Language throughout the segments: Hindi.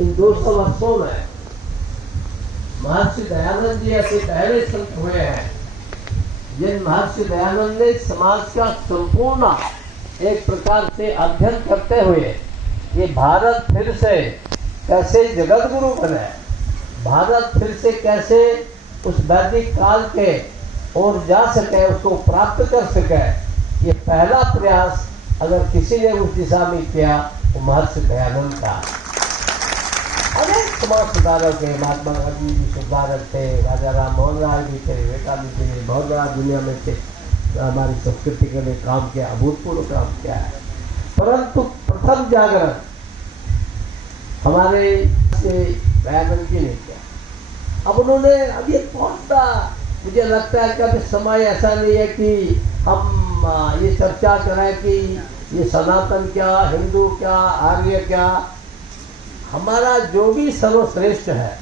इन 200 वर्षों में महर्षि दयानंद जी ऐसे पहले संत हुए हैं जिन महर्षि दयानंद ने समाज का संपूर्ण एक प्रकार से अध्ययन करते हुए ये भारत फिर से कैसे जगत गुरु बने, भारत फिर से कैसे उस वैदिक काल के ओर जा सके, उसको प्राप्त कर सके, ये पहला प्रयास अगर किसी ने उस दिशा में किया वो महर्षि दयानंद का। अनेक समाज सुधारक थे, महात्मा गांधी जी सुधारक थे, राजा राम मोहन राय जी थे, विवेकानंद जी ने बहुत बड़ा दुनिया में थे, हमारी संस्कृति के लिए काम किया, अभूतपूर्व काम किया है। परंतु प्रथम जागरण हमारे दयानंद जी ने किया। अब उन्होंने अब ये पहुंचता, मुझे लगता है कि अभी समय ऐसा नहीं है कि हम ये चर्चा करें कि ये सनातन क्या, हिंदू क्या, आर्य क्या। हमारा जो भी सर्वश्रेष्ठ है,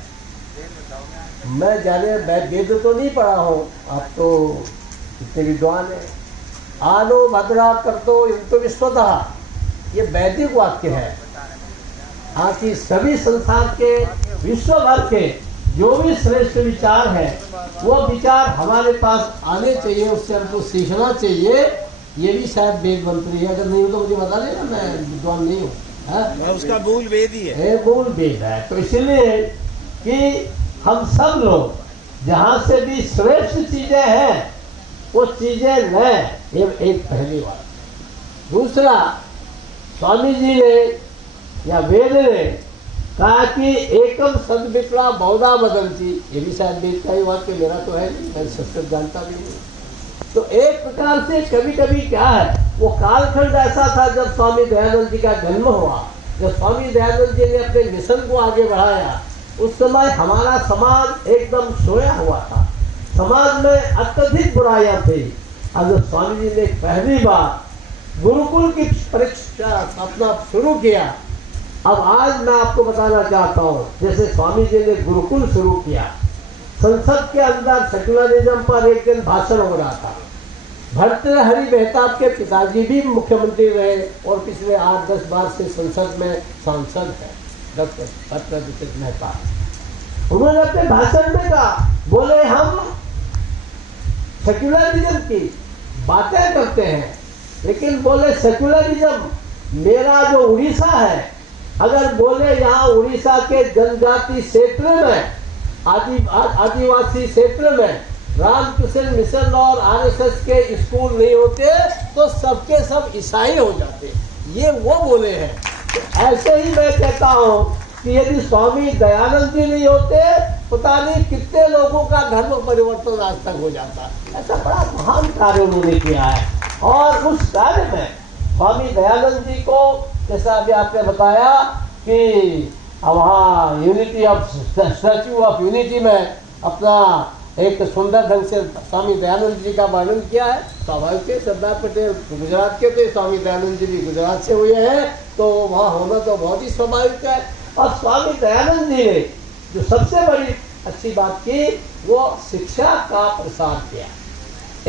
मैं जाने वेद तो नहीं पढ़ा हूँ, आप तो इतने विद्वान है। आनो भद्रा कर तो युक्त विश्वतः, ये वैदिक वाक्य है। आखिर सभी संसार के, विश्व भर के जो भी श्रेष्ठ विचार है वो विचार हमारे पास आने चाहिए, उससे हमको सीखना चाहिए। ये भी शायद वेद मंत्री है, अगर नहीं हो तो मुझे बता देना, मैं विद्वान नहीं हूँ। उसका मूल वेद ही है, मूल वेद है। तो इसलिए कि हम सब लोग जहाँ से भी श्रेष्ठ चीजें हैं वो चीजें लें, ये एक पहली बात। दूसरा, स्वामी जी ने या वेद ने कहा कि एकम सद्विप्रा बहुधा वदन्ति, ये भी शायद वेद का ही वाक्य, मेरा तो है नहीं, मैं संस्कृत जानता भी नहीं। तो एक प्रकार से कभी कभी क्या है, वो कालखंड ऐसा था जब स्वामी दयानंद जी का जन्म हुआ, जब स्वामी दयानंद जी ने अपने मिशन को आगे बढ़ाया, उस समय हमारा समाज एकदम सोया हुआ था, समाज में अत्यधिक बुराइयां थी। अब जब स्वामी जी ने पहली बार गुरुकुल की परीक्षा अपना शुरू किया, अब आज मैं आपको बताना चाहता हूँ, जैसे स्वामी जी ने गुरुकुल शुरू किया, संसद के अंदर सेकुलरिज्म पर एक दिन भाषण हो रहा था। भर्तृहरि मेहताब के पिताजी भी मुख्यमंत्री रहे और पिछले 8-10 बार से संसद में सांसद है, डॉक्टर भर्तृहरि मेहताब। उन्होंने अपने भाषण में कहा, बोले हम सेकुलरिज्म की बातें करते हैं, लेकिन बोले सेकुलरिज्म मेरा जो उड़ीसा है, अगर बोले यहाँ उड़ीसा के जनजाति क्षेत्र में, आदिवासी क्षेत्र में रामकृष्ण मिशन और आरएसएस के स्कूल नहीं होते तो सबके सब ईसाई हो जाते, ये वो बोले हैं। तो ऐसे ही मैं कहता हूँ कि यदि स्वामी दयानंद जी नहीं होते, पता नहीं कितने लोगों का धर्म परिवर्तन आज तक हो जाता। ऐसा बड़ा महान कार्य उन्होंने किया है। और उस कार्य में स्वामी दयानंद जी को, जैसा अभी आपने बताया कि वहाँ unity of statue of unity में अपना एक सुंदर ढंग से स्वामी दयानंद जी का वर्णन किया है। स्वाभाविक है, सरदार पटेल गुजरात के थे, स्वामी दयानंद जी भी गुजरात से हुए हैं, तो वहाँ होना तो बहुत ही स्वाभाविक है। और स्वामी दयानंद जी ने जो सबसे बड़ी अच्छी बात की, वो शिक्षा का प्रसार किया।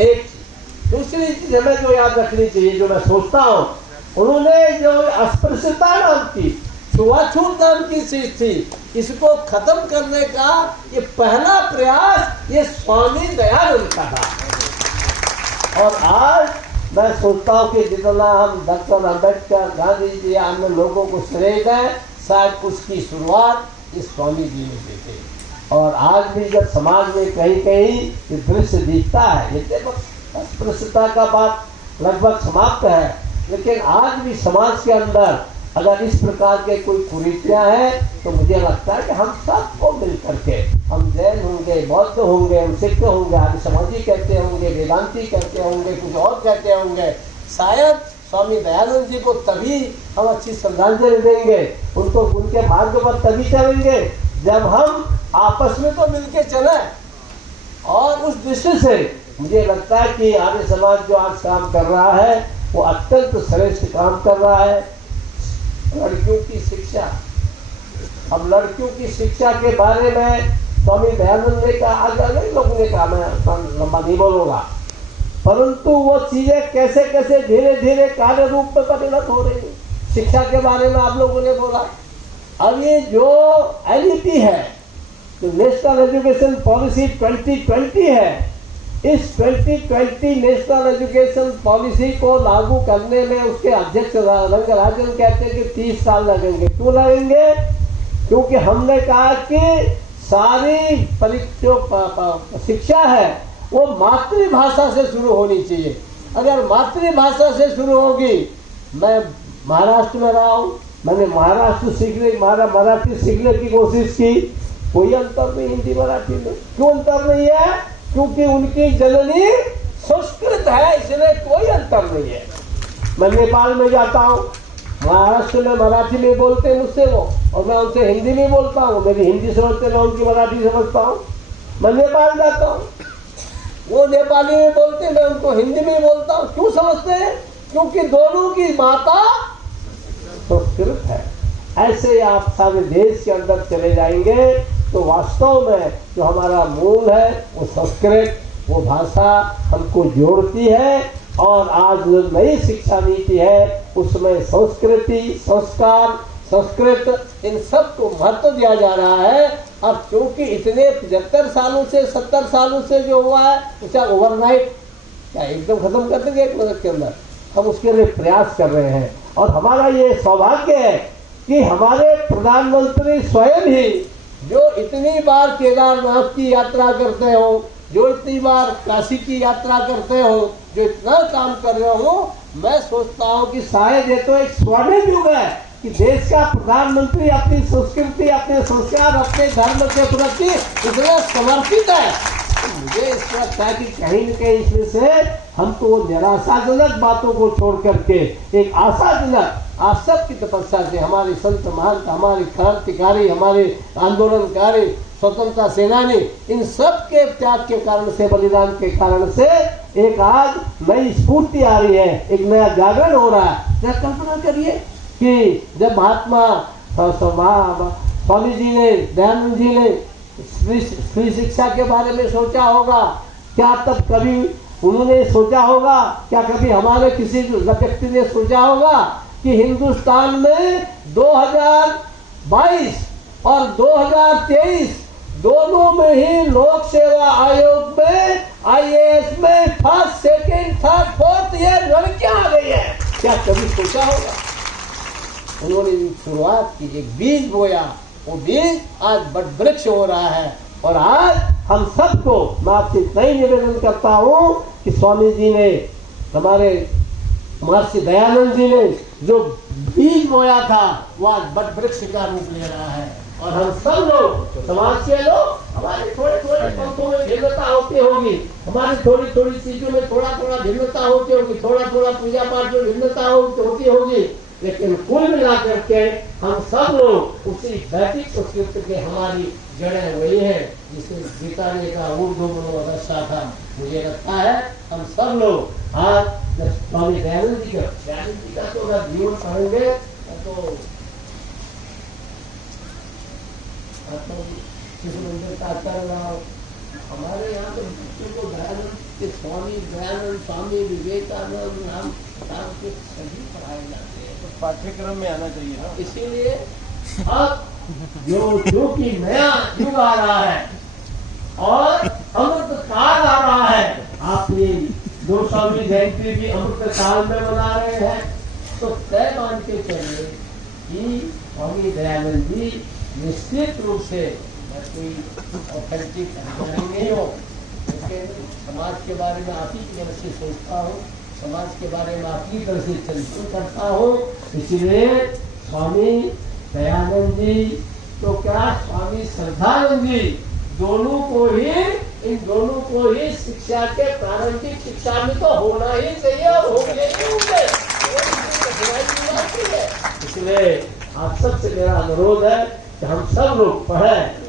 एक चीज। दूसरी चीज हमें जो याद रखनी चाहिए, जो मैं सोचता हूँ, उन्होंने जो अस्पृश्यता नाम की, छुआछूत नाम की चीज थी, इसको खत्म करने का ये पहला प्रयास ये स्वामी दयानंद का था। और आज मैं सोचता हूँ कि जितना हम डॉक्टर अम्बेडकर, गांधी जी या अन्य लोगों को श्रेय दें, शायद उसकी शुरुआत इस स्वामी जी ने की थी। और आज भी जब समाज में कहीं कहीं ये दृश्य दिखता है, ये अस्पृश्यता का बात लगभग समाप्त है, लेकिन आज भी समाज के अंदर अगर इस प्रकार के कोई कुरीतियां हैं, तो मुझे लगता है कि हम सबको मिल करके, हम जैन होंगे, बौद्ध होंगे, हम सिख होंगे, हम समाजी कहते होंगे, वेदांती कहते होंगे, कुछ और कहते होंगे, शायद स्वामी दयानंद जी को तभी हम अच्छी श्रद्धांजलि देंगे, उनको उनके मार्ग पर तभी चलेंगे जब हम आपस में तो मिलके चले। और उस दृष्टि से मुझे लगता है कि आर्य समाज जो आज काम कर रहा है वो अत्यंत श्रेष्ठ काम कर रहा है। लड़कियों की शिक्षा, अब लड़कियों की शिक्षा के बारे में स्वामी दयानंद ने कहा, आज अनेक लोगों ने कहा, मैं लंबा नहीं बोलूंगा, परंतु वो चीजें कैसे कैसे धीरे धीरे कार्य रूप में परिणत हो रही है। शिक्षा के बारे में आप लोगों ने बोला, अब ये जो एनईपी है, जो नेशनल एजुकेशन पॉलिसी 2020 है, इस 2020 नेशनल एजुकेशन पॉलिसी को लागू करने में उसके अध्यक्ष रंगराजन कहते हैं कि 30 साल लगेंगे। क्यों लगेंगे? क्योंकि हमने कहा कि सारी जो शिक्षा है वो मातृभाषा से शुरू होनी चाहिए। अगर मातृभाषा से शुरू होगी, मैं महाराष्ट्र में रहा हूँ, मैंने मराठी सीखने की कोशिश की, कोई अंतर नहीं हिंदी मराठी में। क्यों अंतर नहीं है? क्योंकि उनकी जननी संस्कृत है, इसलिए कोई अंतर नहीं है। मैं नेपाल में जाता हूँ, महाराष्ट्र में मराठी में बोलते हैं मुझसे वो, और मैं उनसे हिंदी में बोलता हूँ। मेरी हिंदी समझते, मैं उनकी मराठी समझता हूँ। मैं नेपाल जाता हूँ, वो नेपाली में बोलते, मैं उनको हिंदी में बोलता हूँ। क्यों समझते हैं? क्योंकि दोनों की माता संस्कृत है। ऐसे आप सारे देश के अंदर चले जाएंगे तो वास्तव में जो हमारा मूल है वो संस्कृत, वो भाषा हमको जोड़ती है। और आज जो नई शिक्षा नीति है उसमें संस्कृति, संस्कार, संस्कृत, इन सब को महत्व दिया जा रहा है। अब क्योंकि इतने 75 सालों से 70 सालों से जो हुआ है उसे ओवरनाइट क्या एकदम खत्म कर देंगे 1 मिनट के अंदर, हम उसके लिए प्रयास कर रहे हैं। और हमारा ये सौभाग्य है कि हमारे प्रधानमंत्री स्वयं ही जो इतनी बार केदारनाथ की यात्रा करते हो, जो इतनी बार काशी की यात्रा करते हो, जो इतना काम कर रहे हो, मैं सोचता हूँ कि शायद ये तो एक स्वर्णिम युग है कि देश का प्रधानमंत्री अपनी संस्कृति, अपने संस्कार, अपने धर्म के प्रति इतना समर्पित है। मुझे इस लगता है कि कहीं न कहीं इसमें से हमको वो निराशाजनक बातों को छोड़ करके एक आशाजनक, आप सबकी तपस्या से, हमारे संत महंत, हमारे क्रांतिकारी, हमारे आंदोलनकारी, स्वतंत्रता सेनानी, इन सब के त्याग के कारण से, बलिदान के कारण से एक आज नई स्फूर्ति आ रही है, एक नया जागरण हो रहा है। क्या कल्पना करिए कि जब महात्मा स्वामी जी ने, दयानंद जी ने स्त्री शिक्षा के बारे में सोचा होगा, क्या तब कभी उन्होंने सोचा होगा, क्या कभी हमारे किसी व्यक्ति ने सोचा होगा कि हिंदुस्तान में 2022 और 2023 दोनों में ही लोक सेवा आयोग में IAS में फर्स्ट, सेकेंड, थर्ड, फोर्थ ये लड़कियां आ गई है? क्या कभी सोचा होगा? उन्होंने शुरुआत की, एक बीज बोया, वो बीज आज बड़ वृक्ष हो रहा है। और आज हम सबको, मैं आपसे इतना ही निवेदन करता हूँ कि स्वामी जी ने, हमारे महर्षि दयानंद जी ने जो बीज बोया था वो आज बड़ वृक्ष का रूप ले रहा है। और हम सब लोग, समाज के लोग, हमारे थोड़े थोड़े पंथों में भिन्नता होती होगी, हमारी थोड़ी थोड़ी चीजों में थोड़ा थोड़ा भिन्नता होती होगी, थोड़ा थोड़ा पूजा पाठ में भिन्नता होती होगी, लेकिन कुल मिला करके हम सब लोग उसी वैदिक संस्कृति के हमारी जड़ें वही है जिसे गीता ने का ऊर्ध्व मनोदशा था। मुझे लगता है हम सब लोग आज जब स्वामी दयानंद जी का तो अगर जीवन पढ़ेंगे तो शिशु मंदिर का करना, हमारे यहाँ तो बच्चों को दयानंद के स्वामी दयानंद, स्वामी विवेकानंद नाम के सभी पढ़ाए जाते हैं, तो पाठ्यक्रम में आना चाहिए ना। इसीलिए अब जो कि नया युग आ रहा है और अमृत काल आ रहा है, आप ये 200वीं जयंती भी अमृत काल में मना रहे हैं, तो तय मान के चलिए कि स्वामी दयानंद जी निश्चित रूप से कोई ऑथेंटिक नहीं हो, लेकिन समाज के बारे में आप ही की तरह से सोचता हूँ, समाज के बारे में आप ही तरह से चिंतन करता हूँ। इसलिए स्वामी दयानंद जी तो क्या, स्वामी श्रद्धानंद जी, दोनों को ही शिक्षा के प्रारंभिक शिक्षा में तो होना ही चाहिए और होंगे ही होंगे। इसलिए आप सबसे मेरा अनुरोध है कि हम सब लोग पढ़ें,